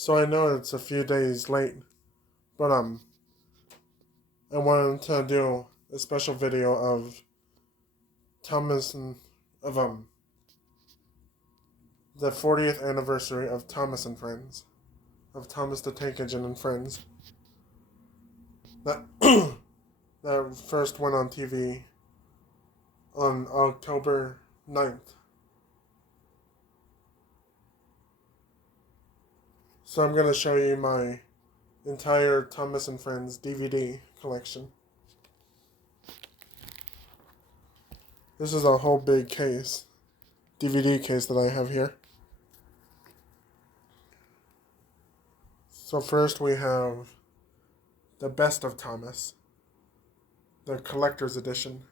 So I know it's a few days late, but I wanted to do a special video of Thomas and of the 40th anniversary of Thomas and Friends, of Thomas the Tank Engine and Friends. That that first went on TV on October 9th. So I'm gonna show you my entire Thomas and Friends DVD collection. This is a whole big case, DVD case that I have here. So first we have the Best of Thomas, the collector's edition.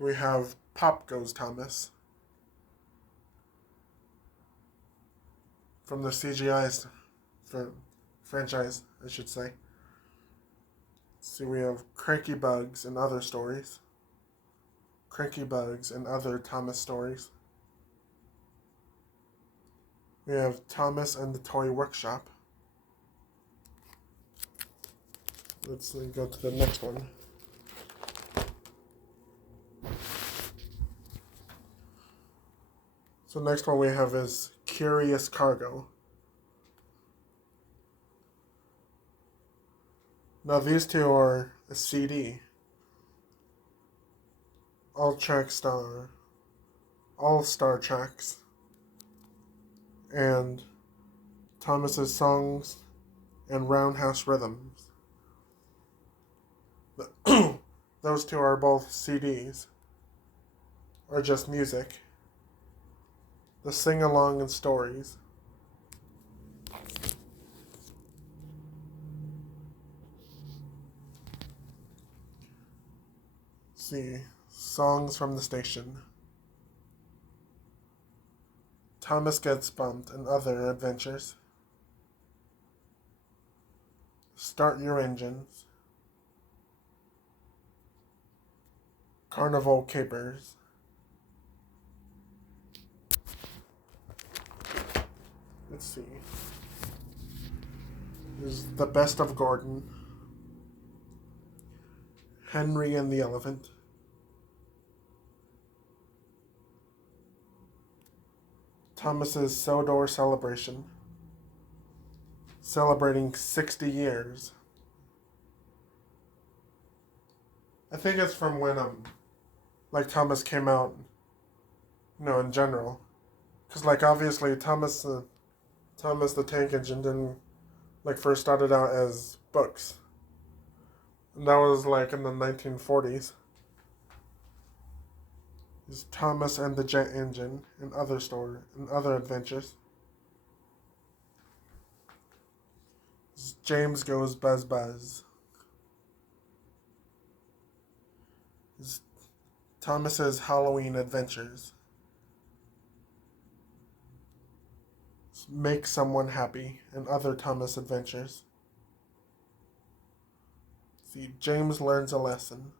We have Pop Goes Thomas from the CGI franchise, I should say. See, we have Cranky Bugs and Other Stories. Cranky Bugs and Other Thomas Stories. We have Thomas and the Toy Workshop. Let's go to the next one. So next one we have is Curious Cargo. Now these two are a CD. All Star Tracks, and Thomas's Songs and Roundhouse Rhythms. Those two are both CDs, or just music. The Sing-Along and Stories. See, Songs from the Station. Thomas Gets Bumped and Other Adventures. Start Your Engines. Carnival Capers. Let's see. There's The Best of Gordon. Henry and the Elephant. Thomas's Sodor Celebration. Celebrating 60 years. I think it's from when like Thomas came out, in general. Because like obviously Thomas the Tank Engine didn't first started out as books. And that was like in the 1940s. Is Thomas and the Jet Engine and other adventures. James Goes Buzz Buzz. Is Thomas's Halloween Adventures. Make Someone Happy and Other Thomas Adventures. See, James Learns a Lesson.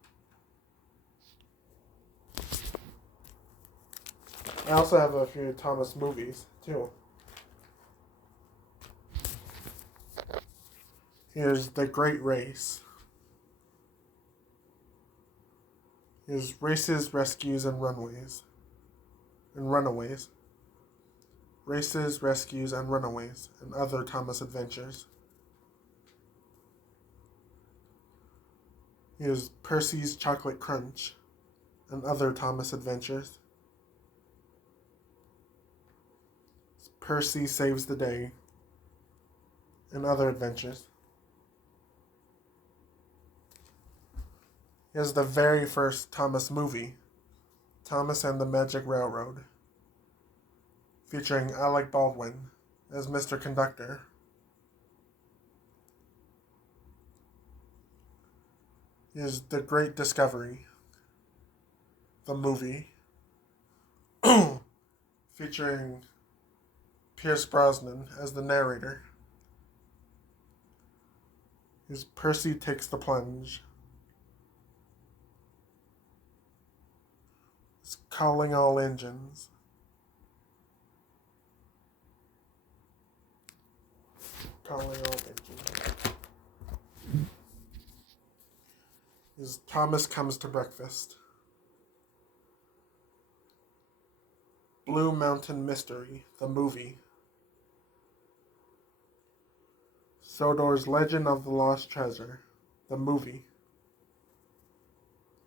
I also have a few Thomas movies, too. Here's The Great Race. Here's Races, Rescues, and Runaways. Races, Rescues, and Runaways, and Other Thomas Adventures. Here's Percy's Chocolate Crunch, and Other Thomas Adventures. Percy Saves the Day, and Other Adventures. Here's the very first Thomas movie, Thomas and the Magic Railroad, featuring Alec Baldwin as Mr. Conductor. Here's The Great Discovery, the movie, featuring Pierce Brosnan as the narrator. Here's Percy Takes the Plunge. It's Calling All Engines. Carlisle Engine. Is Thomas Comes to Breakfast. Blue Mountain Mystery, the movie. Sodor's Legend of the Lost Treasure, the movie.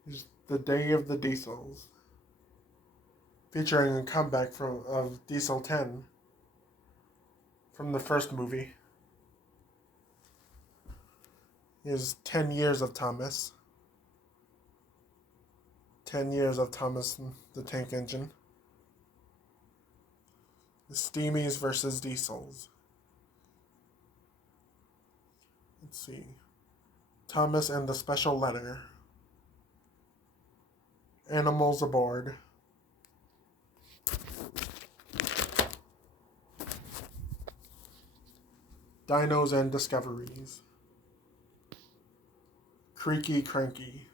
Is The Day of the Diesels, featuring a comeback of Diesel 10 from the first movie. Is 10 Years of Thomas. 10 Years of Thomas the Tank Engine. The Steamies versus Diesels. Let's see. Thomas and the Special Letter. Animals Aboard. Dinos and Discoveries. Creaky Cranky.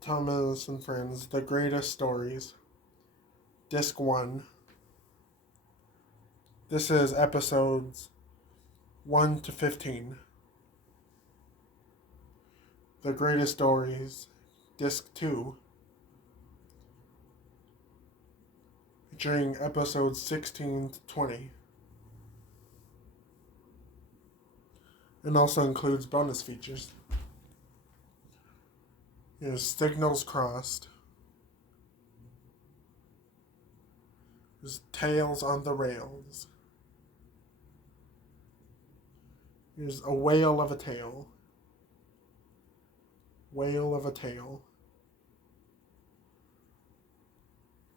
Thomas and Friends, The Greatest Stories. Disc 1. This is episodes 1 to 15. The Greatest Stories, Disc 2. Featuring episodes 16 to 20. And also includes bonus features. Here's Signals Crossed. Here's Tales on the Rails. Here's A Whale of a Tale. Whale of a Tale.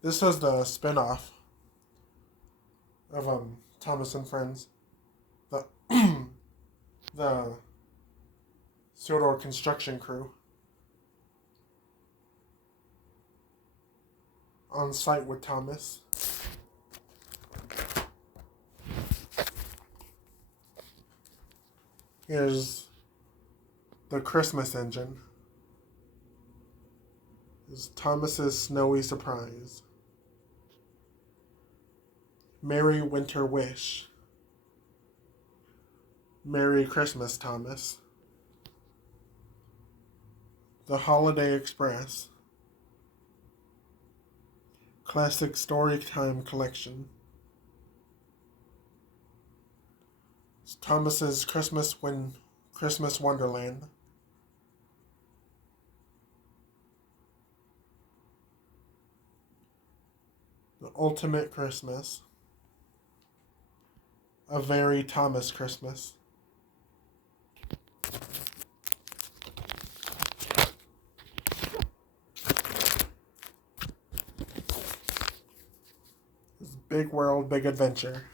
This was the spin-off of Thomas and Friends. The the Sodor construction crew on site with Thomas. Here's The Christmas Engine. Here's Thomas's Snowy Surprise. Merry Winter Wish. Merry Christmas, Thomas. The Holiday Express. Classic Storytime Collection. It's Thomas's Christmas Wonderland. The Ultimate Christmas. A Very Thomas Christmas. Big World, Big Adventure.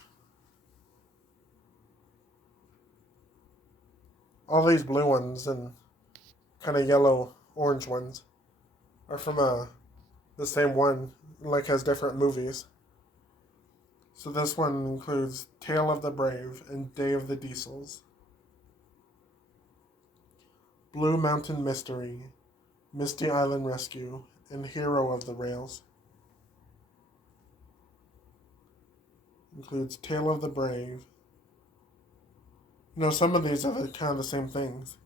All these blue ones and kind of yellow, orange ones are from the same one, like has different movies. So this one includes Tale of the Brave and Day of the Diesels. Blue Mountain Mystery, Misty Island Rescue, and Hero of the Rails. Includes Tale of the Brave. You know, some of these are kind of the same things.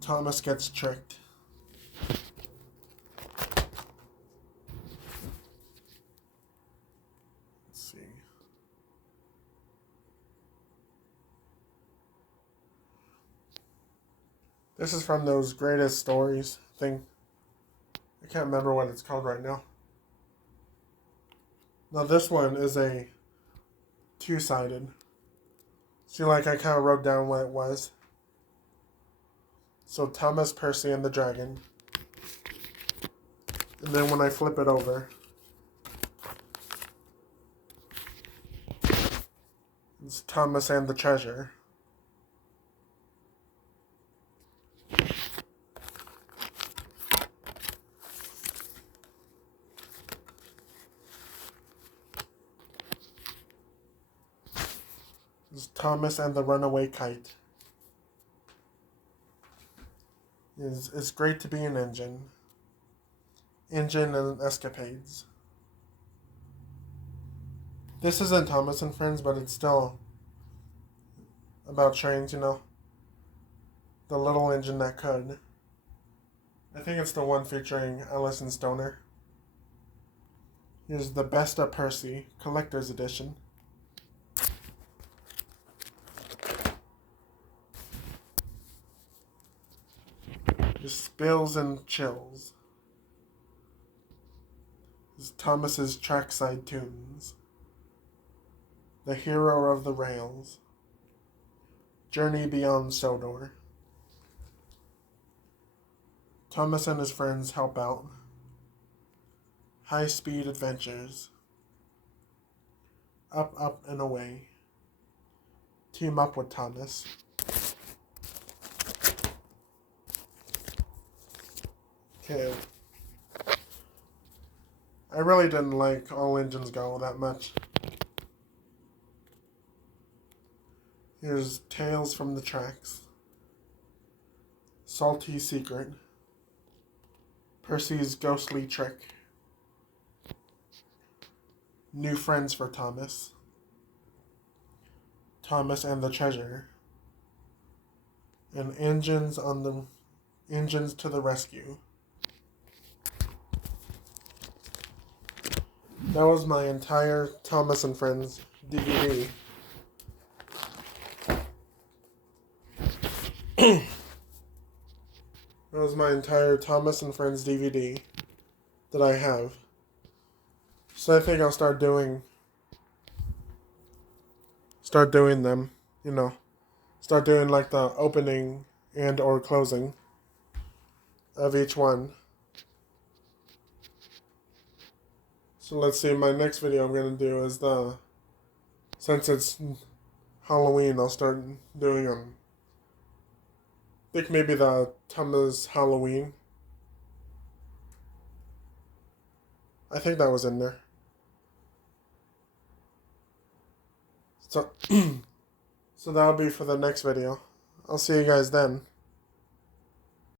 Thomas gets tricked. Let's see. This is from those Greatest Stories thing. I can't remember what it's called right now. Now this one is a two-sided. See, like I kind of wrote down what it was. So Thomas, Percy, and the Dragon. And then when I flip it over, it's Thomas and the Treasure. It's Thomas and the Runaway Kite. It's great to be an engine. Engine and escapades. This isn't Thomas and Friends, but it's still about trains, you know. The little engine that could. I think it's the one featuring Alison Stoner. Here's The Best of Percy, Collector's Edition. Here's Spills and Chills. Here's Thomas's Trackside Tunes. The Hero of the Rails. Journey Beyond Sodor. Thomas and his friends help out. High Speed Adventures. Up, Up, and Away. Team up with Thomas. Okay. I really didn't like All Engines Go that much. Here's Tales from the Tracks. Salty Secret. Percy's Ghostly Trick. New Friends for Thomas. Thomas and the Treasure. And Engines to the Rescue. That was my entire Thomas and Friends DVD. That was my entire Thomas and Friends DVD that I have. So I think I'll start doing them, you know. Start doing like the opening and or closing of each one. So let's see, my next video I'm going to do is since it's Halloween, I'll start doing I think maybe the Thomas Halloween. I think that was in there. So, so that'll be for the next video. I'll see you guys then.